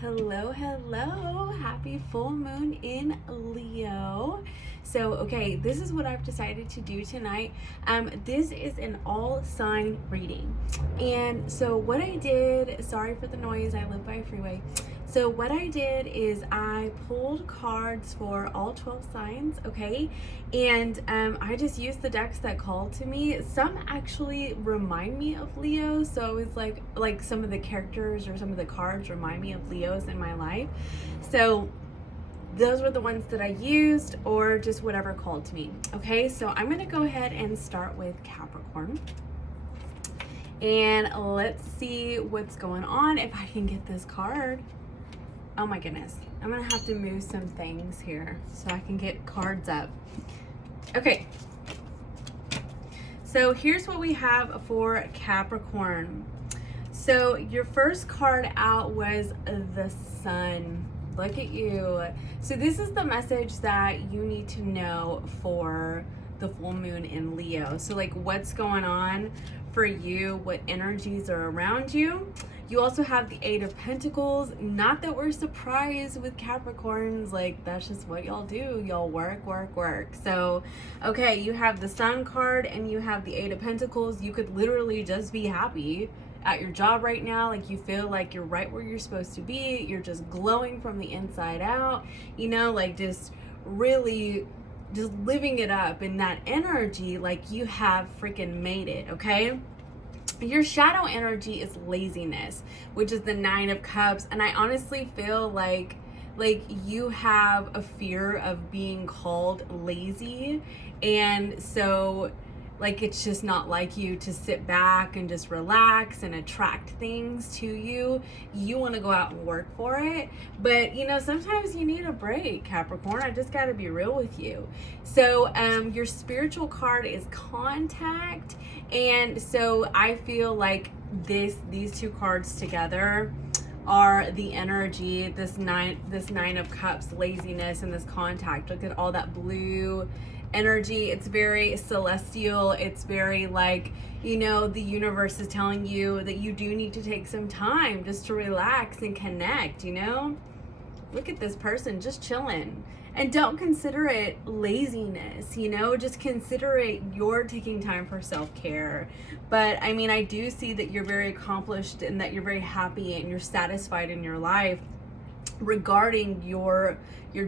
Hello, hello. Happy full moon in Leo. So, okay, this is what I've decided to do tonight. This is an all sign reading. And so what I did, sorry for the noise, I live by a freeway. So what I did is I pulled cards for all 12 signs, okay? And I just used the decks that called to me. Some actually remind me of Leo, so it's like some of the characters or some of the cards remind me of Leos in my life. So those were the ones that I used, or just whatever called to me. Okay, so I'm gonna go ahead and start with Capricorn. And let's see what's going on if I can get this card. Oh my goodness. I'm gonna have to move some things here so I can get cards up. Okay. So here's what we have for Capricorn. So your first card out was the Sun. Look at you. So this is the message that you need to know for the full moon in Leo. So like what's going on for you, what energies are around you. You also have the Eight of Pentacles. Not that we're surprised with Capricorns, like that's just what y'all do. Y'all work, work, work. So, okay, you have the Sun card and you have the Eight of Pentacles. You could literally just be happy at your job right now. Like you feel like you're right where you're supposed to be. You're just glowing from the inside out, you know, like just really just living it up in that energy. Like you have freaking made it, okay? Your shadow energy is laziness, which is the Nine of Cups. And I honestly feel like you have a fear of being called lazy. And so like it's just not like you to sit back and just relax and attract things to you. You want to go out and work for it. But you know, sometimes you need a break, Capricorn. I just got to be real with you. So your spiritual card is Contact. And so I feel like these two cards together are the energy, this nine of cups, laziness, and this Contact. Look at all that blue energy. It's very celestial. It's very like, you know, the universe is telling you that you do need to take some time just to relax and connect, you know? Look at this person just chilling. And don't consider it laziness, you know, just consider it you're taking time for self-care. But I mean, I do see that you're very accomplished and that you're very happy and you're satisfied in your life regarding your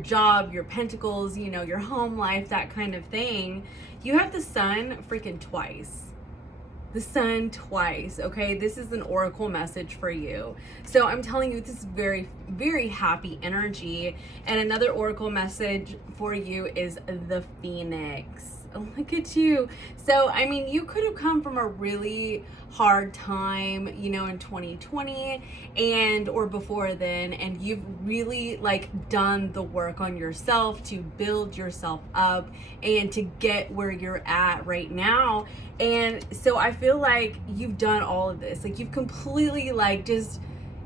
job, your pentacles, you know, your home life, that kind of thing. You have the Sun freaking twice. The Sun twice, okay? This is an oracle message for you. So I'm telling you, this is very, very happy energy. And another oracle message for you is the Phoenix. Oh, look at you. So, I mean, you could have come from a really hard time, you know, in 2020 and or before then, and you've really like done the work on yourself to build yourself up and to get where you're at right now. And so I feel like you've done all of this. Like you've completely like just,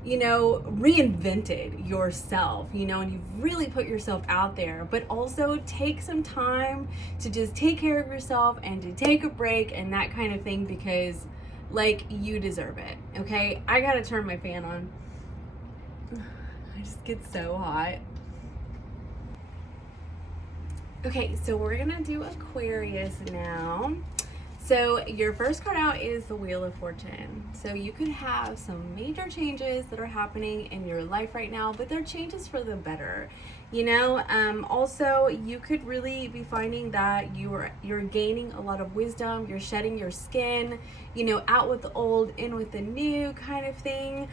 you know, reinvented yourself, you know, and you've really put yourself out there. But also take some time to just take care of yourself and to take a break and that kind of thing, because like you deserve it. Okay, I gotta turn my fan on. I just get so hot. Okay, so we're gonna do Aquarius now. So your first card out is the Wheel of Fortune. So you could have some major changes that are happening in your life right now, but they're changes for the better. You know, also you could really be finding that you're gaining a lot of wisdom. You're shedding your skin, you know, out with the old, in with the new kind of thing.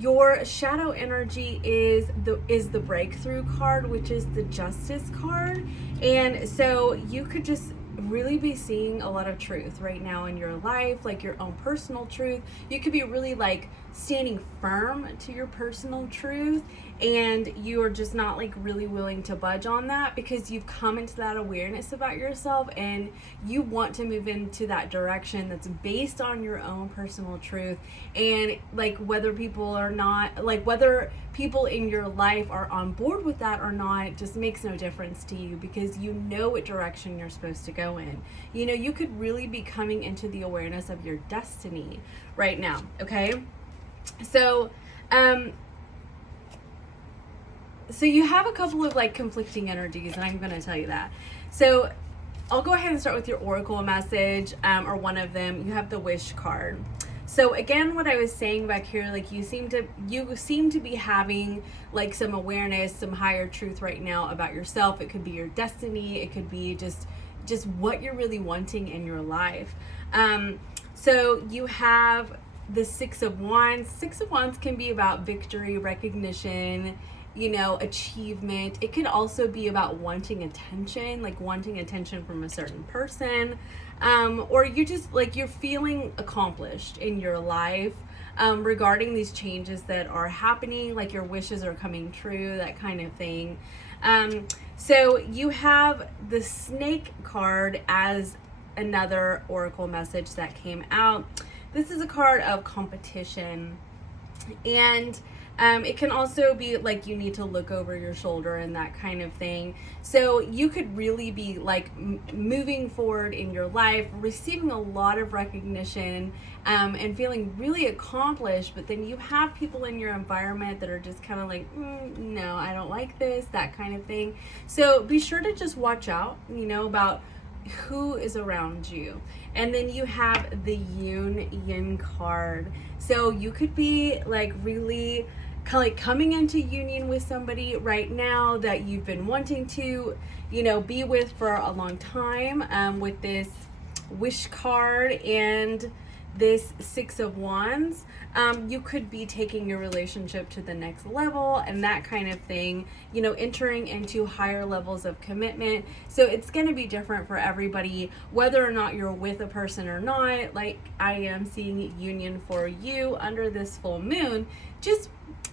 Your shadow energy is the Breakthrough card, which is the Justice card. And so you could just really be seeing a lot of truth right now in your life, like your own personal truth. You could be really like standing firm to your personal truth, and you are just not like really willing to budge on that because you've come into that awareness about yourself and you want to move into that direction that's based on your own personal truth. And like whether people are not, like whether people in your life are on board with that or not, it just makes no difference to you because you know what direction you're supposed to go in. You know, you could really be coming into the awareness of your destiny right now, okay? So So you have a couple of like conflicting energies, and I'm going to tell you that. So I'll go ahead and start with your oracle message, or one of them. You have the wish card. So again, what I was saying back here, like you seem to be having like some awareness, some higher truth right now about yourself. It could be your destiny. It could be just what you're really wanting in your life. So you have the Six of Wands. Six of Wands can be about victory, recognition, you know, achievement. It could also be about wanting attention, like wanting attention from a certain person, or you just like you're feeling accomplished in your life regarding these changes that are happening, like your wishes are coming true, that kind of thing. So you have the Snake card as another oracle message that came out. This is a card of competition, and it can also be like you need to look over your shoulder and that kind of thing. So you could really be like moving forward in your life, receiving a lot of recognition, and feeling really accomplished, but then you have people in your environment that are just kind of like, no, I don't like this, that kind of thing. So be sure to just watch out, you know, about who is around you. And then you have the Yin card. So you could be like really like coming into union with somebody right now that you've been wanting to, you know, be with for a long time, with this wish card and this Six of Wands. You could be taking your relationship to the next level and that kind of thing, you know, entering into higher levels of commitment. So it's going to be different for everybody, whether or not you're with a person or not. Like I am seeing union for you under this full moon. Just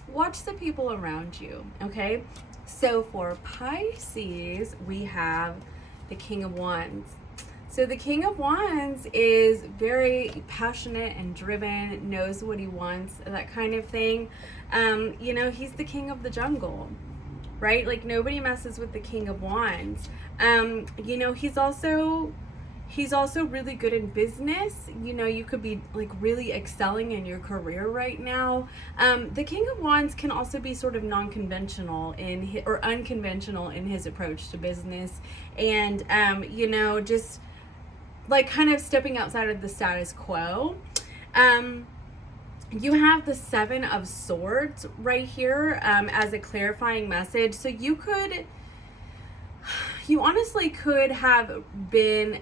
watch the people around you, okay? So for Pisces, we have the King of Wands. So the King of Wands is very passionate and driven, knows what he wants, that kind of thing. You know, he's the king of the jungle, right? Like nobody messes with the King of Wands. You know, he's also really good in business. You know, you could be like really excelling in your career right now. The King of Wands can also be sort of non-conventional or unconventional in his approach to business, and you know, just like kind of stepping outside of the status quo. You have the Seven of Swords right here as a clarifying message. So you honestly could have been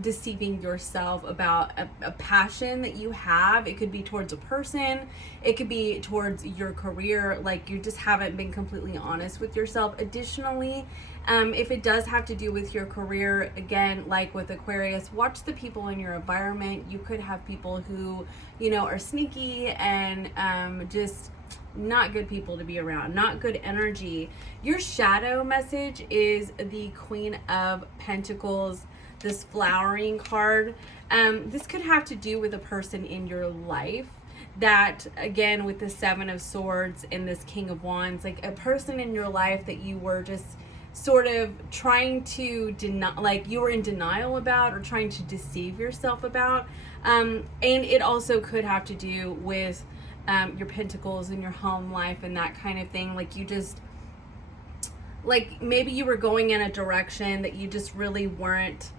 deceiving yourself about a passion that you have. It could be towards a person, it could be towards your career. Like you just haven't been completely honest with yourself. Additionally, if it does have to do with your career, again, like with Aquarius, watch the people in your environment. You could have people who, you know, are sneaky and just not good people to be around, not good energy. Your shadow message is the Queen of Pentacles, this flowering card. This could have to do with a person in your life that, again, with the Seven of Swords and this King of Wands, like a person in your life that you were just sort of trying to deny, like you were in denial about or trying to deceive yourself about. And it also could have to do with your pentacles and your home life and that kind of thing. Like you just, like maybe you were going in a direction that you just really weren't,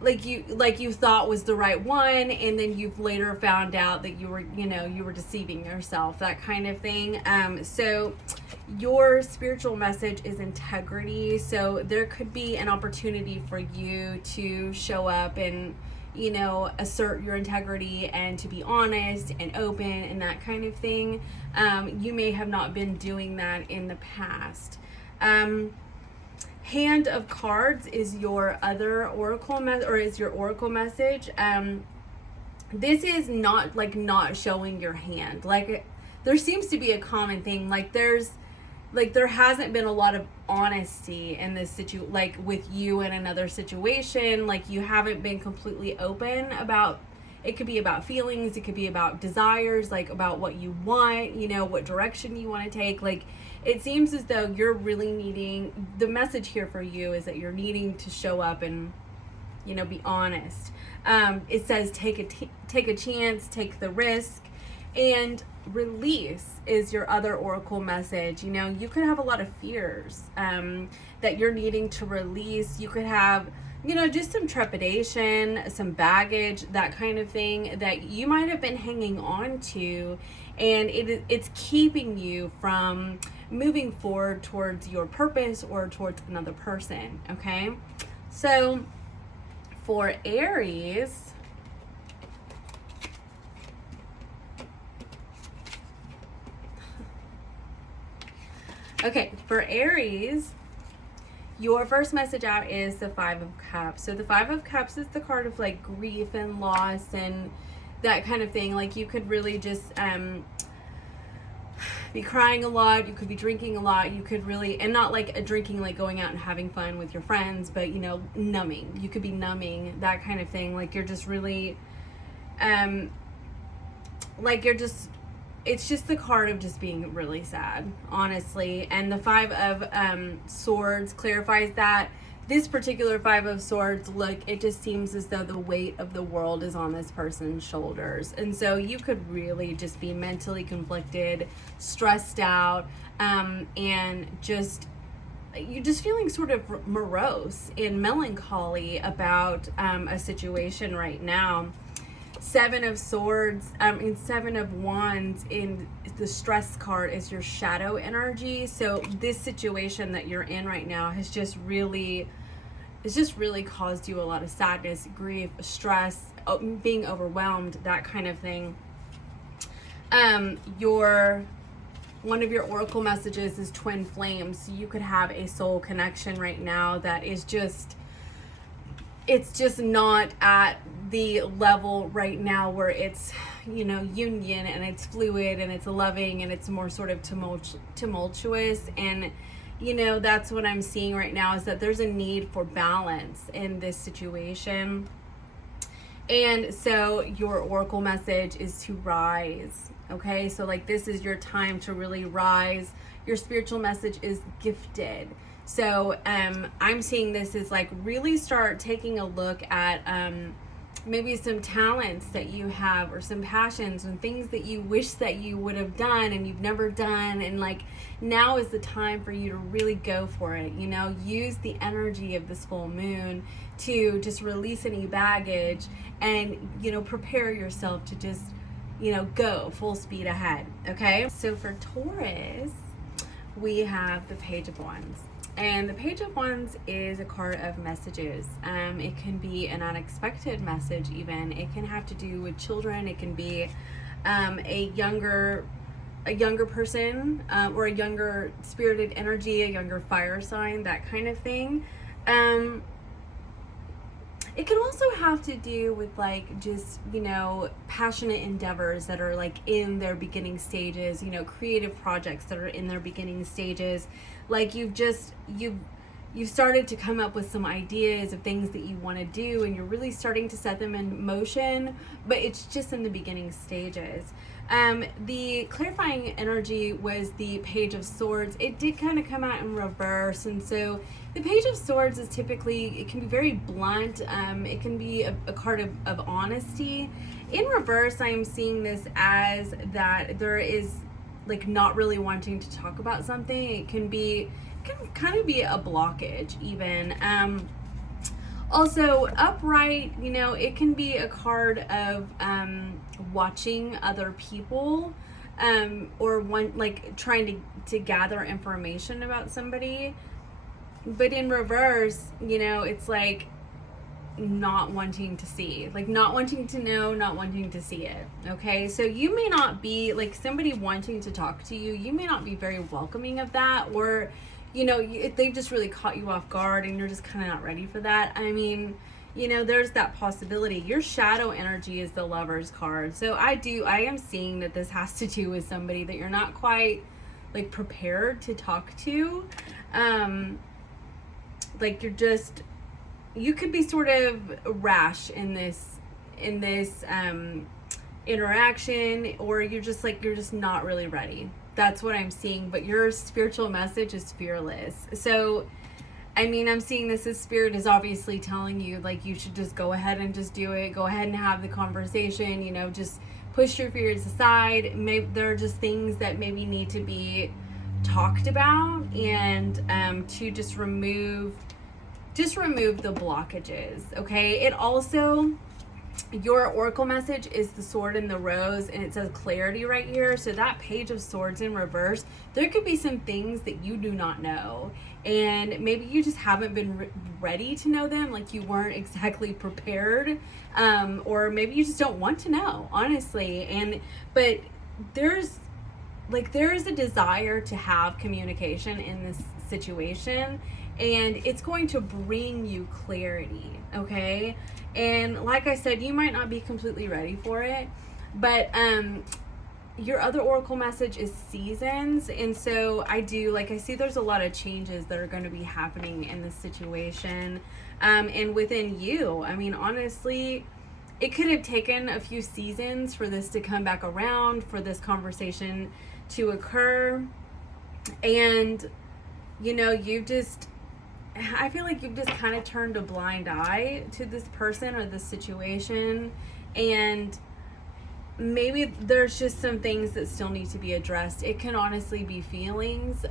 like you thought was the right one, and then you've later found out that you were deceiving yourself, that kind of thing. So your spiritual message is integrity. So there could be an opportunity for you to show up and, you know, assert your integrity and to be honest and open and that kind of thing. You may have not been doing that in the past. Hand of Cards is your other oracle is your oracle message. This is not showing your hand. Like there seems to be a common thing. Like there hasn't been a lot of honesty in this like with you in another situation. Like you haven't been completely open about, it could be about feelings, it could be about desires, like about what you want, you know, what direction you want to take. Like it seems as though you're really needing, the message here for you is that you're needing to show up and, you know, be honest. It says take a chance, take the risk. And release is your other oracle message. You know, you could have a lot of fears that you're needing to release. You could have, you know, just some trepidation, some baggage, that kind of thing that you might have been hanging on to, and it's keeping you from moving forward towards your purpose or towards another person. Okay, so for Aries, okay, for Aries, your first message out is the Five of Cups. So the Five of Cups is the card of like grief and loss and that kind of thing. Like you could really just be crying a lot. You could be drinking a lot. You could really, and not like a drinking like going out and having fun with your friends, but you know, numbing. You could be numbing, that kind of thing. Like you're just really, like you're just, it's just the card of just being really sad, honestly. And the Five of Swords clarifies that. This particular Five of Swords, look, it just seems as though the weight of the world is on this person's shoulders. And so you could really just be mentally conflicted, stressed out, and just, you're just feeling sort of morose and melancholy about a situation right now. Seven of Swords, Seven of Wands in the stress card is your shadow energy. So this situation that you're in right now has just really, it's just really caused you a lot of sadness, grief, stress, being overwhelmed, that kind of thing. One of your oracle messages is twin flames. So you could have a soul connection right now that is just, it's just not at the level right now where it's, you know, union and it's fluid and it's loving and it's more sort of tumultuous. And, you know, that's what I'm seeing right now, is that there's a need for balance in this situation. And so your oracle message is to rise. Okay, so like this is your time to really rise. Your spiritual message is gifted. So I'm seeing this as like really start taking a look at maybe some talents that you have, or some passions and things that you wish that you would have done and you've never done, and like now is the time for you to really go for it. You know, use the energy of this full moon to just release any baggage and, you know, prepare yourself to just, you know, go full speed ahead. Okay, so for Taurus, we have the Page of Wands. And the Page of Wands is a card of messages. It can be an unexpected message even. It can have to do with children. It can be a younger person, or a younger spirited energy, a younger fire sign, that kind of thing. It can also have to do with like just, you know, passionate endeavors that are like in their beginning stages, you know, creative projects that are in their beginning stages. Like you've started to come up with some ideas of things that you want to do, and you're really starting to set them in motion, but it's just in the beginning stages. The clarifying energy was the Page of Swords. It did kind of come out in reverse, and so the Page of Swords is typically, it can be very blunt. It can be a card of honesty. In reverse, I am seeing this as that there is like not really wanting to talk about something. It can kind of be a blockage even. Also upright, you know, it can be a card of watching other people, or one like trying to gather information about somebody. But in reverse, you know, it's like not wanting to see, like not wanting to know, not wanting to see it. Okay, so you may not be like somebody wanting to talk to you, you may not be very welcoming of that, or you know, they've just really caught you off guard and you're just kind of not ready for that. I mean, you know, there's that possibility. Your shadow energy is the Lover's card, so I am seeing that this has to do with somebody that you're not quite like prepared to talk to. Like you could be sort of rash in this interaction, or you're just not really ready. That's what I'm seeing. But your spiritual message is fearless. So I mean, I'm seeing this as Spirit is obviously telling you like you should just go ahead and just do it. Go ahead and have the conversation, you know, just push your fears aside. Maybe there are just things that maybe need to be talked about, and to just remove the blockages. Okay, it also, your oracle message is the sword and the rose, and it says clarity right here. So that page of swords in reverse, there could be some things that you do not know, and maybe you just haven't been ready to know them, like you weren't exactly prepared, or maybe you just don't want to know, honestly. But there is a desire to have communication in this situation, and it's going to bring you clarity, okay? And like I said, you might not be completely ready for it, but your other oracle message is seasons. And so I see there's a lot of changes that are going to be happening in this situation, and within you. I mean, honestly, it could have taken a few seasons for this to come back around, for this conversation to occur. And I feel like you've just kind of turned a blind eye to this person or this situation, and maybe there's just some things that still need to be addressed. It can honestly be feelings.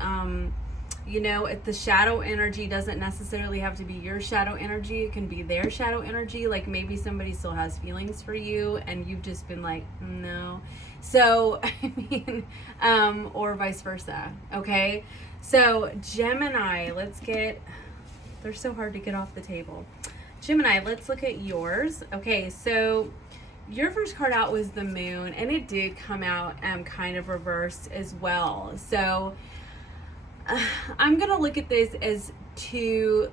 If the shadow energy doesn't necessarily have to be your shadow energy, it can be their shadow energy. Like maybe somebody still has feelings for you and you've just been like, no. So, or vice versa. Okay. So Gemini, they're so hard to get off the table. Gemini, let's look at yours. Okay. So your first card out was the moon, and it did come out kind of reversed as well. So I'm gonna look at this as two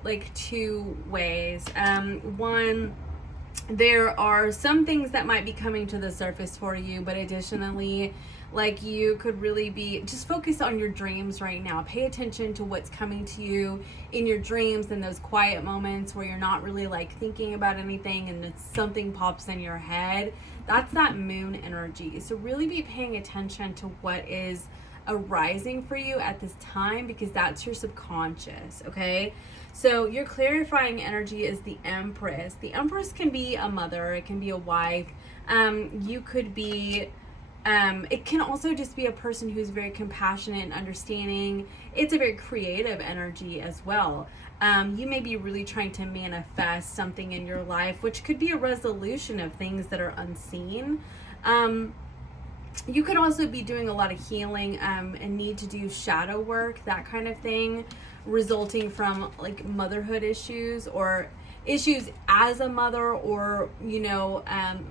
ways. One, there are some things that might be coming to the surface for you, but additionally, you could really be just focused on your dreams right now. Pay attention to what's coming to you in your dreams, in those quiet moments where you're not really thinking about anything and something pops in your head. That's that moon energy. So really be paying attention to what is arising for you at this time, because that's your subconscious. Okay, so your clarifying energy is the Empress. The Empress can be a mother, it can be a wife, you could be it can also just be a person who's very compassionate and understanding. It's a very creative energy as well. You may be really trying to manifest something in your life, which could be a resolution of things that are unseen. You could also be doing a lot of healing, and need to do shadow work, that kind of thing, resulting from motherhood issues or issues as a mother, or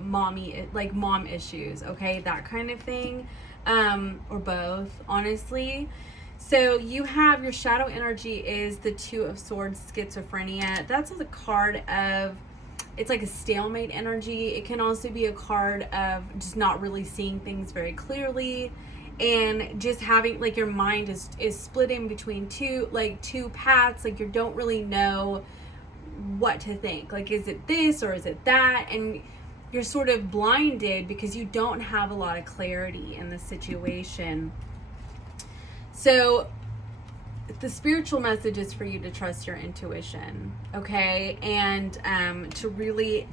mom issues, okay, that kind of thing, or both, honestly. So you have your shadow energy is the Two of Swords, schizophrenia. That's a card of, it's like a stalemate energy. It can also be a card of just not really seeing things very clearly, and just having your mind is split in between two paths. You don't really know what to think. Is it this or is it that? And you're sort of blinded because you don't have a lot of clarity in the situation. So the spiritual message is for you to trust your intuition, okay? And to really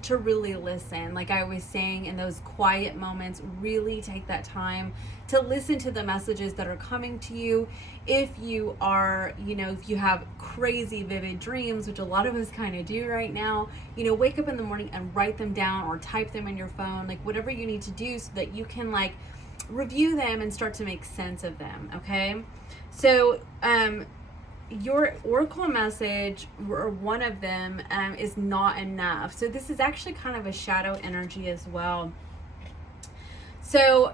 listen. Like I was saying, in those quiet moments, really take that time to listen to the messages that are coming to you. If you are, if you have crazy vivid dreams, which a lot of us kind of do right now, wake up in the morning and write them down or type them in your phone, whatever you need to do so that you can review them and start to make sense of them, okay? So your oracle message, or one of them, is not enough. So this is actually kind of a shadow energy as well. So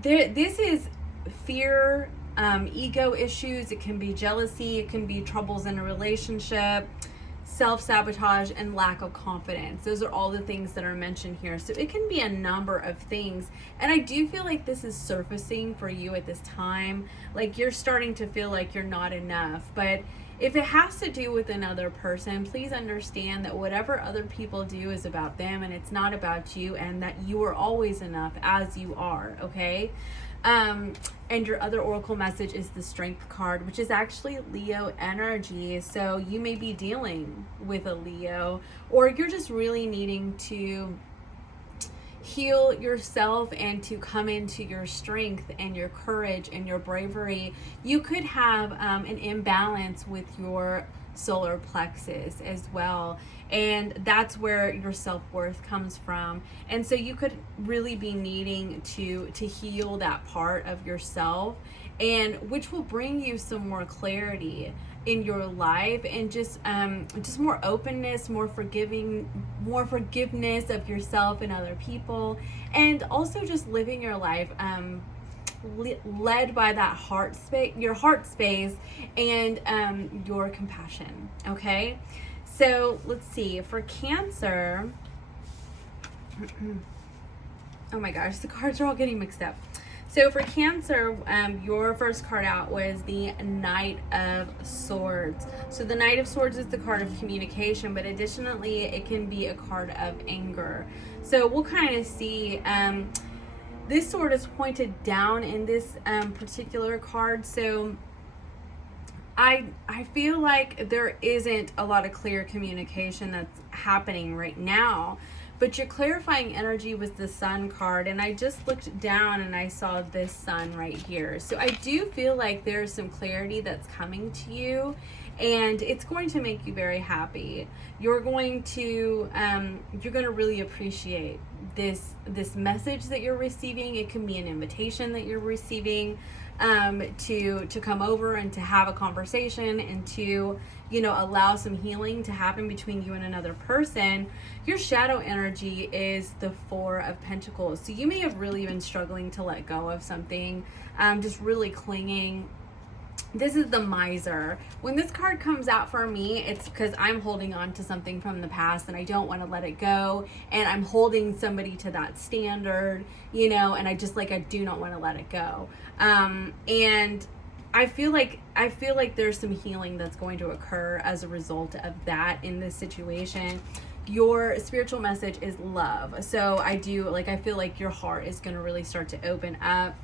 this is fear, ego issues. It can be jealousy, it can be troubles in a relationship, self-sabotage, and lack of confidence. Those are all the things that are mentioned here. So it can be a number of things, and I do feel like this is surfacing for you at this time. You're starting to feel like you're not enough. But if it has to do with another person, please understand that whatever other people do is about them and it's not about you, and that you are always enough as you are, okay? And your other oracle message is the Strength card, which is actually Leo energy. So you may be dealing with a Leo, or you're just really needing to heal yourself and to come into your strength and your courage and your bravery, you could have an imbalance with your solar plexus as well. And that's where your self-worth comes from. And so you could really be needing to heal that part of yourself, and which will bring you some more clarity in your life, and just more openness, more forgiveness of yourself and other people, and also just living your life led by that heart space, your heart space, and your compassion. Okay, so let's see for Cancer. Oh my gosh, the cards are all getting mixed up. So for Cancer, your first card out was the Knight of Swords. So the Knight of Swords is the card of communication, but additionally, it can be a card of anger. So we'll kind of see, this sword is pointed down in this particular card. So I feel like there isn't a lot of clear communication that's happening right now. But your clarifying energy was the Sun card, and I just looked down and I saw this Sun right here. So I do feel like there's some clarity that's coming to you, and it's going to make you very happy. You're going to really appreciate this message that you're receiving. It can be an invitation that you're receiving to come over and to have a conversation, and to allow some healing to happen between you and another person. Your shadow energy is the Four of Pentacles. So you may have really been struggling to let go of something, just really clinging. This is the Miser. When this card comes out for me, it's because I'm holding on to something from the past and I don't want to let it go, and I'm holding somebody to that standard, and I do not want to let it go. And I feel like there's some healing that's going to occur as a result of that in this situation. Your spiritual message is love. So I feel like your heart is going to really start to open up.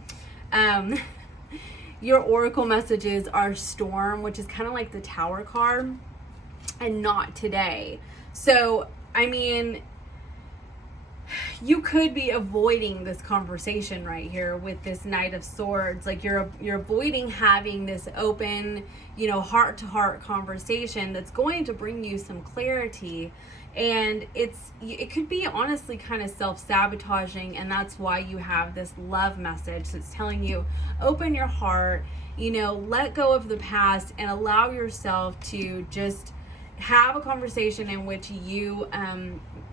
Your oracle messages are Storm, which is kind of like the Tower card, and not today. So, I mean, you could be avoiding this conversation right here with this Knight of Swords. Like you're avoiding having this open, heart-to-heart conversation that's going to bring you some clarity. And it could be honestly kind of self-sabotaging, and that's why you have this love message that's telling you, open your heart, let go of the past, and allow yourself to just have a conversation in which you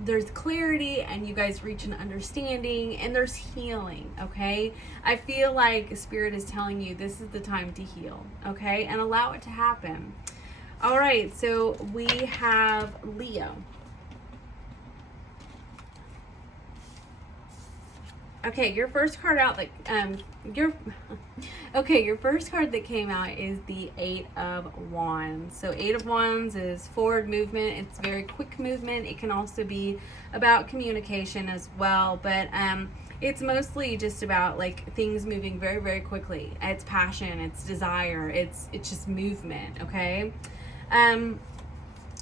there's clarity, and you guys reach an understanding, and there's healing. Okay, I feel like Spirit is telling you this is the time to heal, okay, and allow it to happen. All right, so we have Leo. Okay, your first card out your first card that came out is the Eight of Wands. So Eight of Wands is forward movement. It's very quick movement. It can also be about communication as well, but it's mostly just about like things moving very, very quickly. It's passion, it's desire, it's just movement, okay?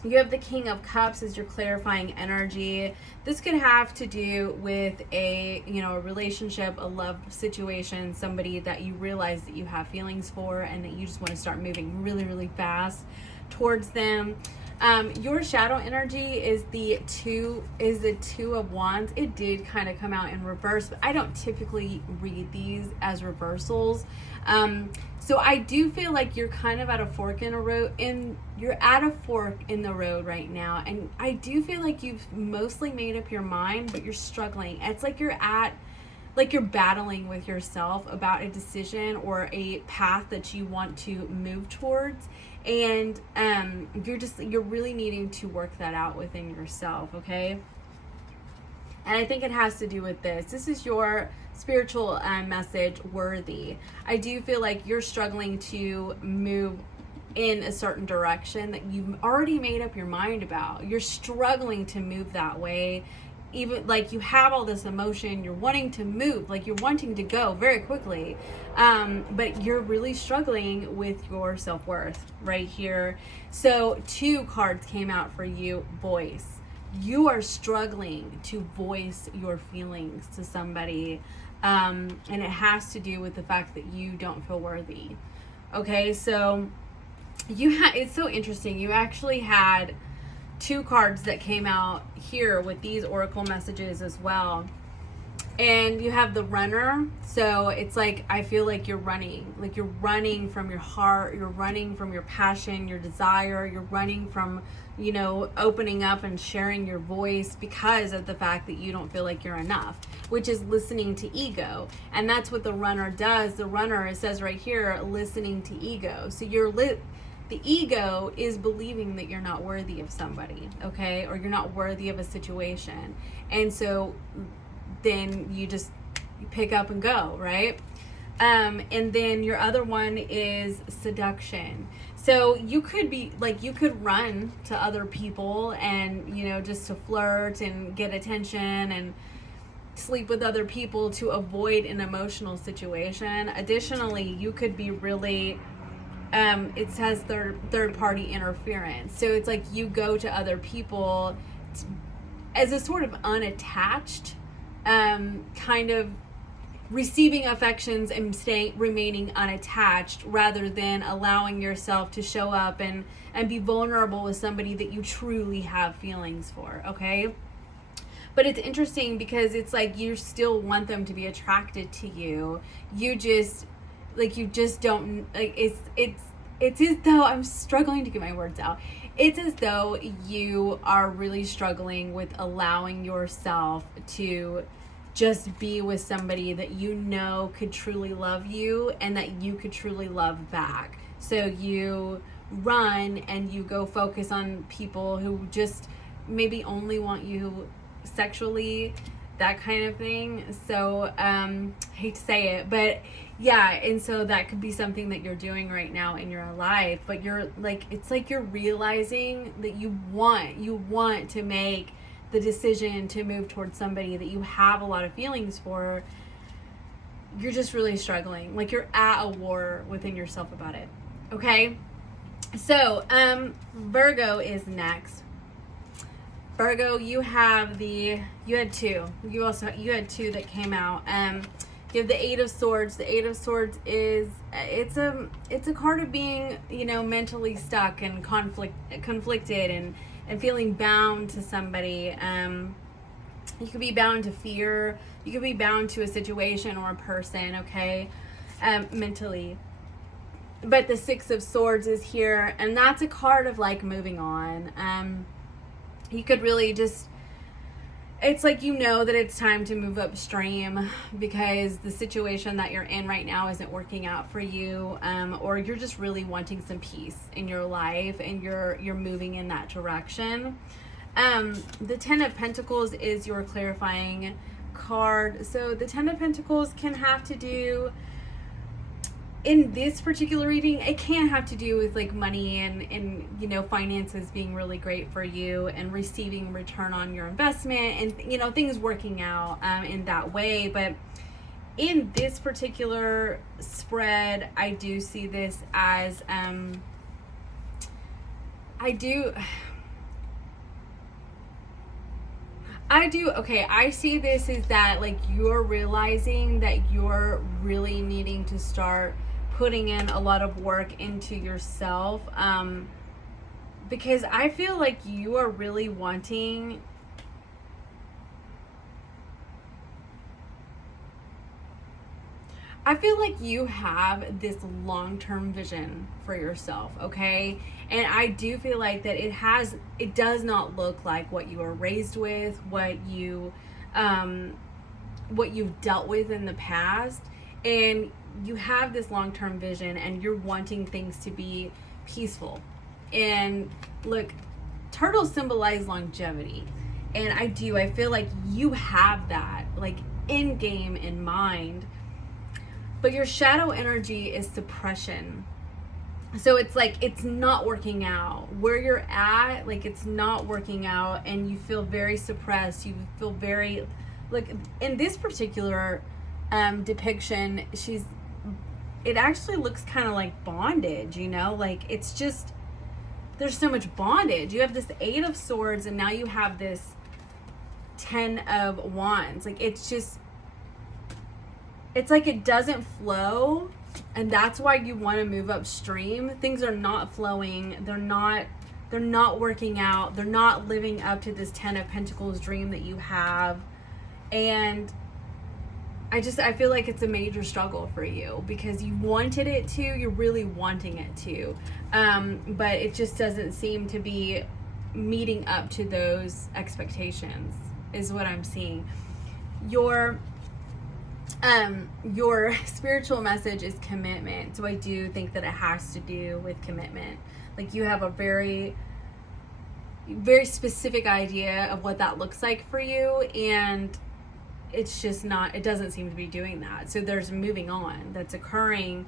You have the King of Cups as your clarifying energy. This could have to do with a relationship, a love situation, somebody that you realize that you have feelings for, and that you just want to start moving really, really fast towards them. Your shadow energy is the Two of Wands. It did kind of come out in reverse, but I don't typically read these as reversals. So I do feel like you're kind of at a fork in a road, you're at a fork in the road right now, and I do feel like you've mostly made up your mind, but you're struggling. It's like you're battling with yourself about a decision or a path that you want to move towards, and you're really needing to work that out within yourself, okay? And I think it has to do with this. This is your spiritual message, Worthy. I do feel like you're struggling to move in a certain direction that you've already made up your mind about. You're struggling to move that way. Even like you have all this emotion, you're wanting to move, like you're wanting to go very quickly, but you're really struggling with your self-worth right here. So 2 cards came out for you, Voice. you are struggling to voice your feelings to somebody, and it has to do with the fact that you don't feel worthy. Okay, so it's so interesting. You actually had two cards that came out here with these oracle messages as well. And you have the runner. So it's like, I feel like you're running from your heart, you're running from your passion, your desire, you're running from, you know, opening up and sharing your voice because of the fact that you don't feel like you're enough, which is listening to ego. And that's what the runner does. The runner, it says right here, listening to ego. So the ego is believing that you're not worthy of somebody, okay? Or you're not worthy of a situation. And so then you pick up and go, right? And then your other one is seduction. So you could be like, you could run to other people and, you know, just to flirt and get attention and sleep with other people to avoid an emotional situation. Additionally, you could be really, it says third party interference. So it's like you go to other people as a sort of unattached, kind of receiving affections and remaining unattached, rather than allowing yourself to show up and be vulnerable with somebody that you truly have feelings for, okay? But it's interesting because it's like you still want them to be attracted to you. You just don't, like, it's as though, I'm struggling to get my words out. It's as though you are really struggling with allowing yourself to just be with somebody that you know could truly love you and that you could truly love back. So you run and you go focus on people who just maybe only want you sexually, that kind of thing. So hate to say it, but yeah, and so that could be something that you're doing right now in your life, but you're like, it's like you're realizing that you want to make the decision to move towards somebody that you have a lot of feelings for. You're just really struggling, like you're at a war within yourself about it, okay? So Virgo is next. Virgo, you had two that came out. You have the Eight of Swords. The Eight of Swords is, it's a card of being, you know, mentally stuck and conflicted and feeling bound to somebody. You could be bound to fear. You could be bound to a situation or a person, okay, mentally. But the Six of Swords is here, and that's a card of like moving on. You could really just, it's like, you know, that it's time to move upstream because the situation that you're in right now isn't working out for you, or you're just really wanting some peace in your life and you're moving in that direction. The Ten of Pentacles is your clarifying card. So the Ten of Pentacles can have to do, in this particular reading, it can have to do with like money and you know, finances being really great for you and receiving return on your investment and, you know, things working out in that way. But in this particular spread, I do see this as I see this as that, like, you're realizing that you're really needing to start putting in a lot of work into yourself, because I feel like you are really wanting, I feel like you have this long-term vision for yourself, okay? And I do feel like that it does not look like what you were raised with, what you've dealt with in the past. And you have this long-term vision and you're wanting things to be peaceful. And look, turtles symbolize longevity. And I feel like you have that, like, in game in mind. But your shadow energy is suppression. So it's like, it's not working out. Where you're at, like, it's not working out and you feel very suppressed. You feel very, like, in this particular depiction, it actually looks kind of like bondage, you know? Like, it's just, there's so much bondage. You have this 8 of Swords, and now you have this 10 of Wands. Like, it's just, it's like it doesn't flow, and that's why you want to move upstream. Things are not flowing. They're not working out. They're not living up to this 10 of Pentacles dream that you have. And I feel like it's a major struggle for you because you wanted it to, you're really wanting it to, but it just doesn't seem to be meeting up to those expectations, is what I'm seeing. Your spiritual message is commitment. So I do think that it has to do with commitment. Like, you have a very, very specific idea of what that looks like for you, and it's just not, it doesn't seem to be doing that. So there's moving on that's occurring.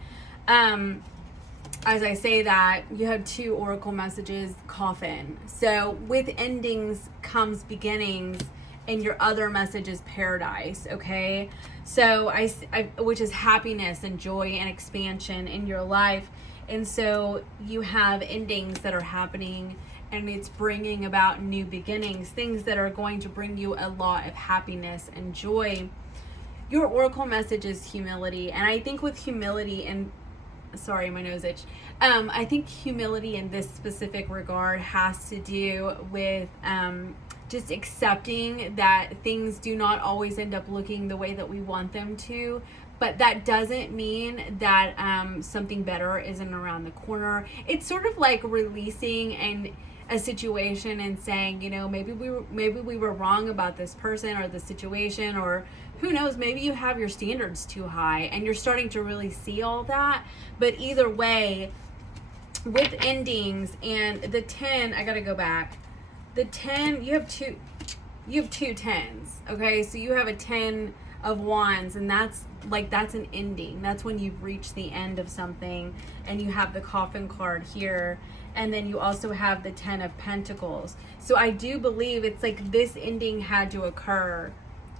As I say that, you have 2 oracle messages, coffin. So with endings comes beginnings, and your other message is paradise, okay? So I which is happiness and joy and expansion in your life. And so you have endings that are happening, and it's bringing about new beginnings, things that are going to bring you a lot of happiness and joy. Your oracle message is humility. And I think with humility, and sorry, my nose itch. I think humility in this specific regard has to do with just accepting that things do not always end up looking the way that we want them to. But that doesn't mean that something better isn't around the corner. It's sort of like releasing a situation and saying, you know, maybe we were wrong about this person or the situation, or who knows, maybe you have your standards too high and you're starting to really see all that. But either way, with endings and the 10, I gotta go back. The 10, you have two 10s, okay? So you have a 10 of Wands, and that's an ending. That's when you've reached the end of something, and you have the coffin card here, and then you also have the 10 of Pentacles. So I do believe it's like this ending had to occur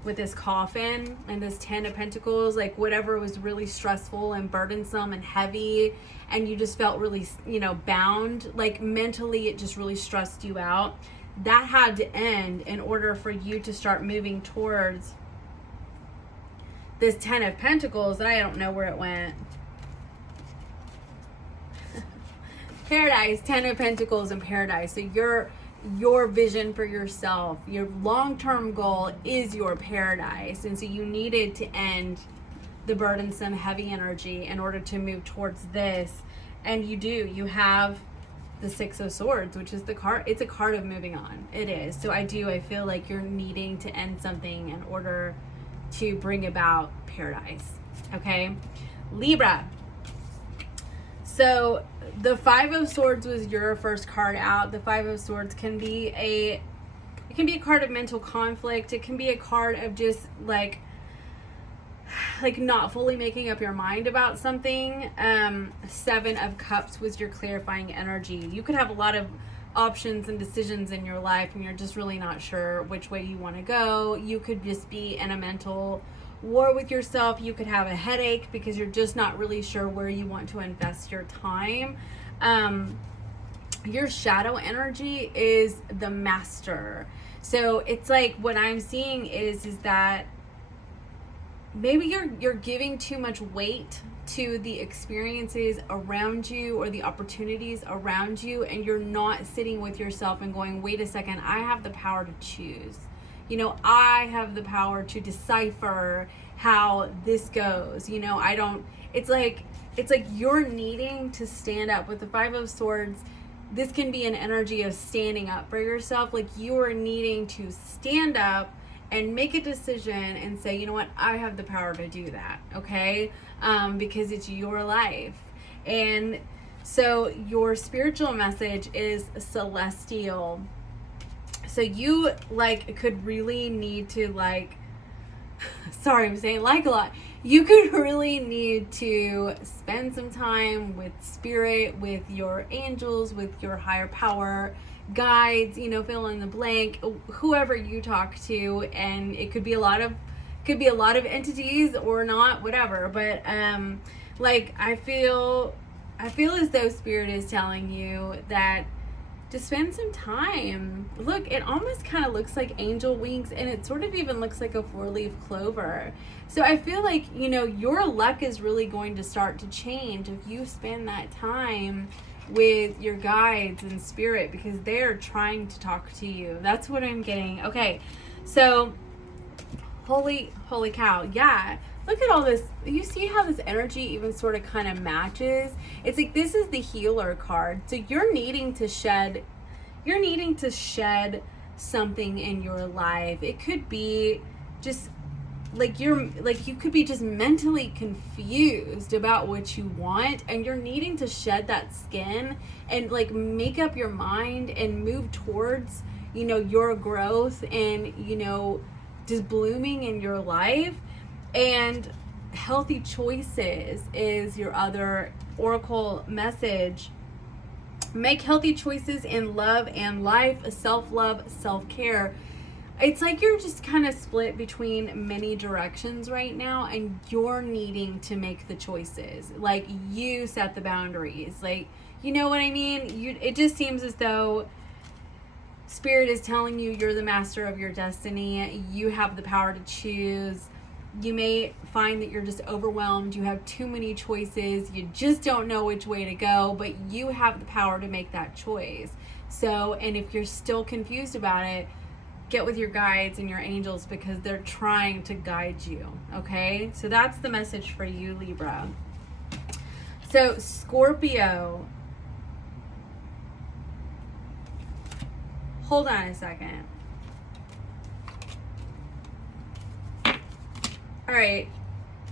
with this coffin and this 10 of Pentacles. Like, whatever was really stressful and burdensome and heavy, and you just felt really, you know, bound, like mentally it just really stressed you out. That had to end in order for you to start moving towards this 10 of Pentacles. I don't know where it went. Paradise, 10 of Pentacles and paradise. So your vision for yourself, your long-term goal is your paradise. And so you needed to end the burdensome, heavy energy in order to move towards this. And you do. You have the 6 of Swords, which is the card. It's a card of moving on. It is. So I feel like you're needing to end something in order to bring about paradise. Okay? Libra. So the 5 of Swords was your first card out. The 5 of Swords can be a card of mental conflict. It can be a card of just like not fully making up your mind about something. 7 of Cups was your clarifying energy. You could have a lot of options and decisions in your life, and you're just really not sure which way you want to go. You could just be in a mental war with yourself. You could have a headache because you're just not really sure where you want to invest your time. Your shadow energy is the Master. So it's like, what I'm seeing is that maybe you're giving too much weight to the experiences around you or the opportunities around you, and you're not sitting with yourself and going, wait a second, I have the power to choose. You know, I have the power to decipher how this goes. You know, it's like you're needing to stand up. With the 5 of Swords, this can be an energy of standing up for yourself. Like, you are needing to stand up and make a decision and say, you know what, I have the power to do that, okay? Because it's your life. And so your spiritual message is celestial. So you could really need to sorry, I'm saying a lot. You could really need to spend some time with spirit, with your angels, with your higher power, guides, fill in the blank, whoever you talk to. And it could be a lot of entities or not, whatever. But I feel as though spirit is telling you that to spend some time. Look, it almost kind of looks like angel wings, and it sort of even looks like a 4-leaf clover. So I feel like, you know, your luck is really going to start to change if you spend that time with your guides and spirit, because they're trying to talk to you. That's what I'm getting. Okay, so holy cow, yeah. Look at all this. You see how this energy even sort of kind of matches? It's like this is the healer card. So you're needing to shed something in your life. It could be just like you could be just mentally confused about what you want, and you're needing to shed that skin and like make up your mind and move towards, you know, your growth and, you know, just blooming in your life. And healthy choices is your other oracle message. Make healthy choices in love and life, self-love, self-care. It's like you're just kind of split between many directions right now, and you're needing to make the choices. Like, you set the boundaries. Like, you know what I mean? It just seems as though Spirit is telling you you're the master of your destiny. You have the power to choose. You may find that you're just overwhelmed. You have too many choices. You just don't know which way to go, but you have the power to make that choice. So, and if you're still confused about it, get with your guides and your angels, because they're trying to guide you. Okay? So that's the message for you, Libra. So, Scorpio. Hold on a second. All right,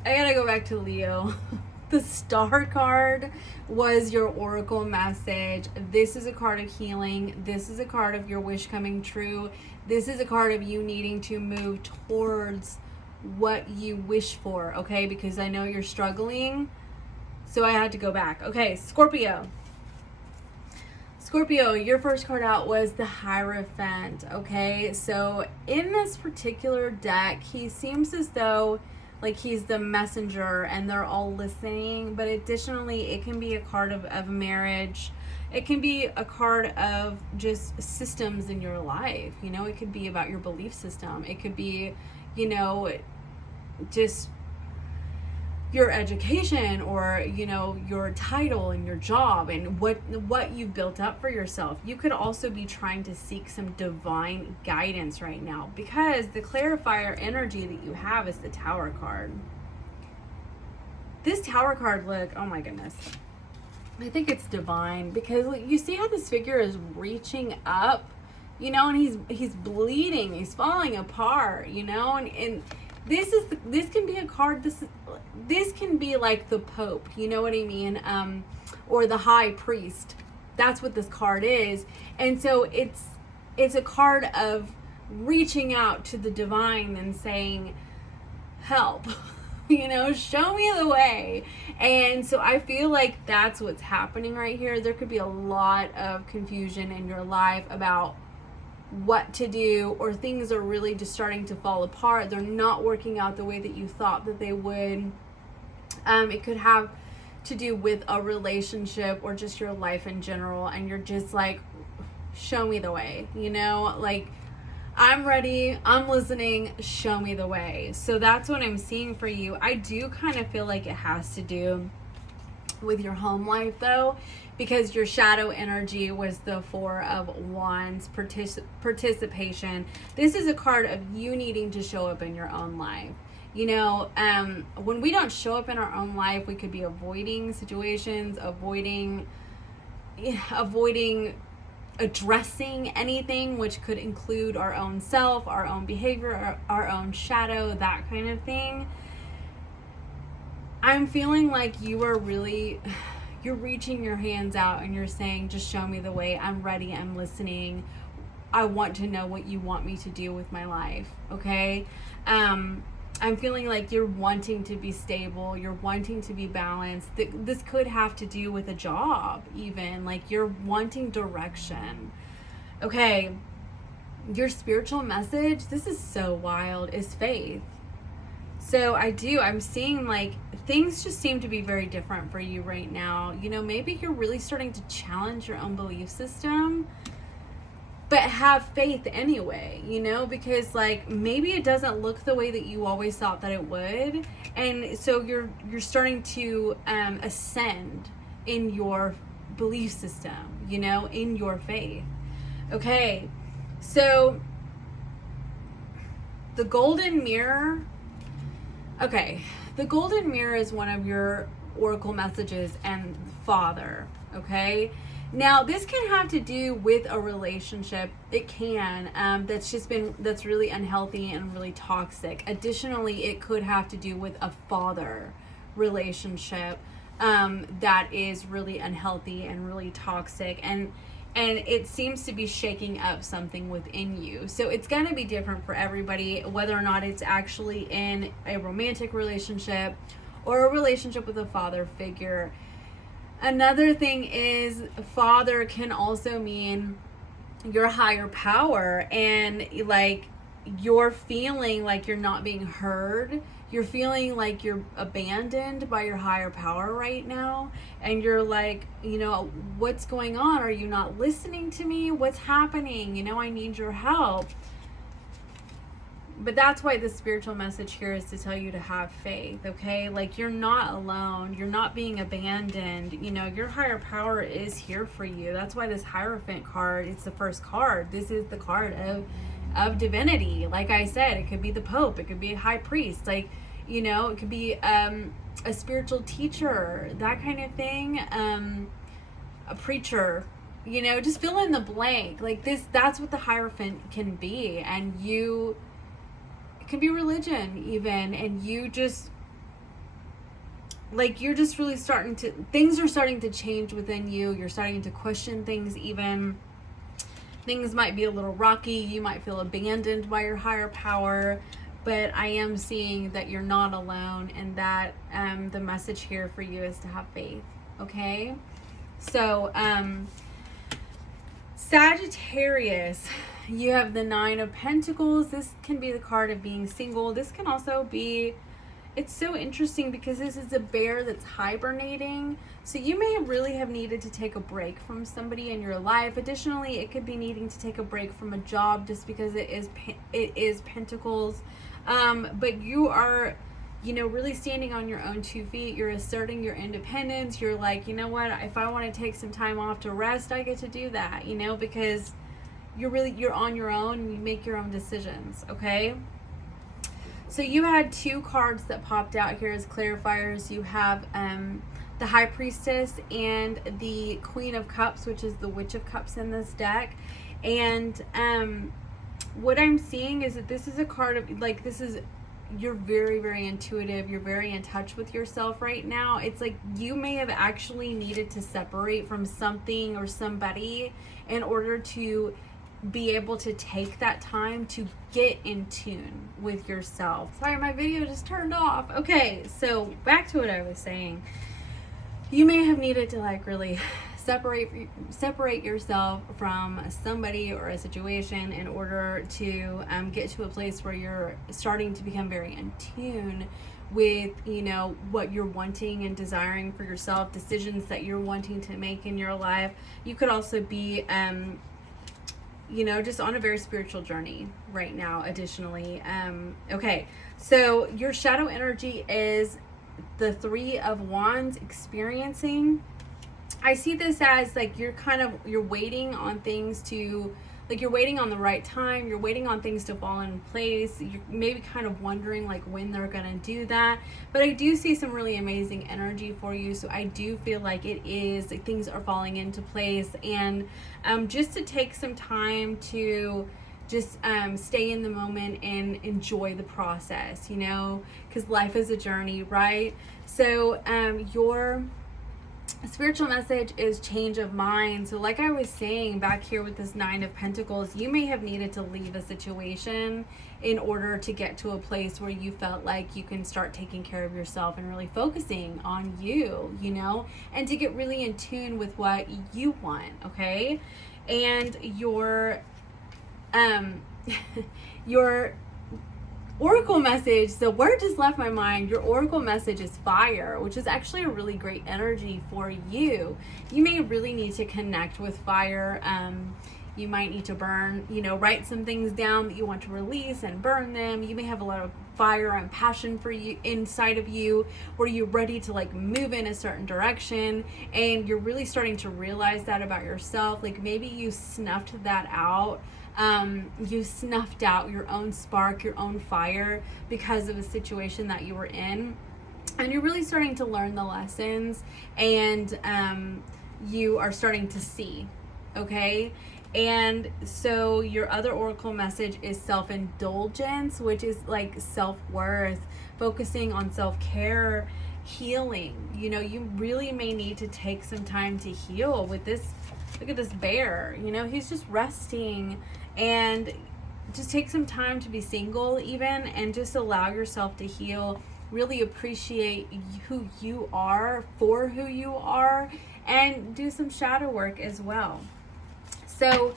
I gotta go back to Leo. The Star card was your oracle message. This is a card of healing. This is a card of your wish coming true. This is a card of you needing to move towards what you wish for, okay? Because I know you're struggling, so I had to go back. Okay, Scorpio. Scorpio, your first card out was the Hierophant, okay? So in this particular deck, he seems as though like he's the messenger and they're all listening, but additionally, it can be a card of marriage. It can be a card of just systems in your life. You know, it could be about your belief system. It could be, you know, just your education, or, you know, your title and your job and what you've built up for yourself. You could also be trying to seek some divine guidance right now, because the clarifier energy that you have is the Tower card. This Tower card, look, oh my goodness, I think it's divine, because you see how this figure is reaching up, you know, and he's bleeding, he's falling apart, you know, and this can be a card. This can be like the Pope, you know what I mean, or the High Priest. That's what this card is. And so it's a card of reaching out to the divine and saying, help, you know, show me the way. And so I feel like that's what's happening right here. There could be a lot of confusion in your life about what to do, or things are really just starting to fall apart. They're not working out the way that you thought that they would. It could have to do with a relationship or just your life in general, and you're just like, show me the way, you know, like, I'm ready, I'm listening, show me the way. So that's what I'm seeing for you. I do kind of feel like it has to do with your home life though, because your shadow energy was the Four of Wands, participation. This is a card of you needing to show up in your own life. You know, when we don't show up in our own life, we could be avoiding situations, avoiding addressing anything, which could include our own self, our own behavior, our own shadow, that kind of thing. I'm feeling like you're reaching your hands out and you're saying, just show me the way. I'm ready. I'm listening. I want to know what you want me to do with my life. Okay. I'm feeling like you're wanting to be stable. You're wanting to be balanced. This could have to do with a job, even. Like, you're wanting direction. Okay. Your spiritual message, this is so wild, is faith. So I'm seeing like things just seem to be very different for you right now. You know, maybe you're really starting to challenge your own belief system, but have faith anyway, you know, because like maybe it doesn't look the way that you always thought that it would. And so you're starting to ascend in your belief system, you know, in your faith. Okay, so the golden mirror. Okay, the golden mirror is one of your oracle messages and father, okay? Now, this can have to do with a relationship. It can, that's really unhealthy and really toxic. Additionally, it could have to do with a father relationship that is really unhealthy and really toxic. And it seems to be shaking up something within you. So it's going to be different for everybody, whether or not it's actually in a romantic relationship or a relationship with a father figure. Another thing is father can also mean your higher power, and like you're feeling like you're not being heard. You're feeling like you're abandoned by your higher power right now. And you're like, you know, what's going on? Are you not listening to me? What's happening? You know, I need your help. But that's why the spiritual message here is to tell you to have faith, okay? Like, you're not alone. You're not being abandoned. You know, your higher power is here for you. That's why this Hierophant card, it's the first card. This is the card of divinity. Like I said, it could be the Pope. It could be a high priest. Like, you know, it could be a spiritual teacher, that kind of thing. A preacher. You know, just fill in the blank. Like this, that's what the Hierophant can be. And it can be religion even. And you just, like, you're just really things are starting to change within you. You're starting to question things even. Things might be a little rocky. You might feel abandoned by your higher power. But I am seeing that you're not alone, and that the message here for you is to have faith. Okay? So, Sagittarius, you have the 9 of Pentacles. This can be the card of being single. This can also be, it's so interesting because this is a bear that's hibernating. So you may really have needed to take a break from somebody in your life. Additionally, it could be needing to take a break from a job just because it is Pentacles. But you are, you know, really standing on your own 2 feet. You're asserting your independence. You're like, you know what, if I want to take some time off to rest, I get to do that, you know, because you're on your own and you make your own decisions. Okay. So you had 2 cards that popped out here as clarifiers. You have, the High Priestess and the Queen of Cups, which is the Witch of Cups in this deck. And, what I'm seeing is that this is a card of, like, you're very, very intuitive. You're very in touch with yourself right now. It's like you may have actually needed to separate from something or somebody in order to be able to take that time to get in tune with yourself. Sorry, my video just turned off. Okay, so back to what I was saying. You may have needed to, like, really separate yourself from somebody or a situation in order to get to a place where you're starting to become very in tune with, you know, what you're wanting and desiring for yourself, decisions that you're wanting to make in your life. You could also be, you know, just on a very spiritual journey right now, additionally. Okay, so your shadow energy is the 3 of Wands, experiencing. I see this as like you're waiting on things to, like, you're waiting on the right time. You're waiting on things to fall in place. You're maybe kind of wondering like when they're going to do that. But I do see some really amazing energy for you. So I do feel like things are falling into place. And just to take some time to just stay in the moment and enjoy the process, you know, because life is a journey, right? So your spiritual message is change of mind. So like I was saying back here with this 9 of Pentacles, you may have needed to leave a situation in order to get to a place where you felt like you can start taking care of yourself and really focusing on you, you know, and to get really in tune with what you want. Okay. And your oracle message, the word just left my mind. Your oracle message is fire, which is actually a really great energy for you. You may really need to connect with fire. You might need to burn, write some things down that you want to release and burn them. You may have a lot of fire and passion for you inside of you, where you're ready to like move in a certain direction, and you're really starting to realize that about yourself. Like maybe you snuffed that out. You snuffed out your own spark, your own fire, because of a situation that you were in, and you're really starting to learn the lessons, and you are starting to see. Okay. And so your other oracle message is self-indulgence, which is like self-worth, focusing on self-care, healing. You really may need to take some time to heal with this. Look at this bear, he's just resting, and just take some time to be single even, and just allow yourself to heal, really appreciate who you are for who you are, and do some shadow work as well. So,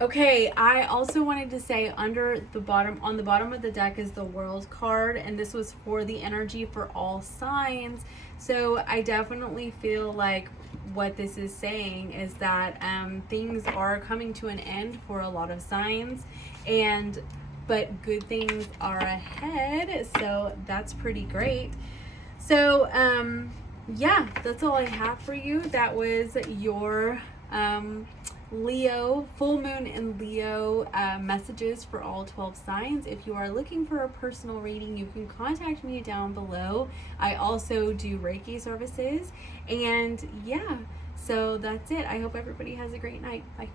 okay, I also wanted to say on the bottom of the deck is the World card, and this was for the energy for all signs. So I definitely feel like what this is saying is that things are coming to an end for a lot of signs, but good things are ahead. So that's pretty great. So, yeah, that's all I have for you. That was your Leo, full moon in Leo messages for all 12 signs. If you are looking for a personal reading, you can contact me down below. I also do Reiki services. And yeah, so that's it. I hope everybody has a great night. Bye.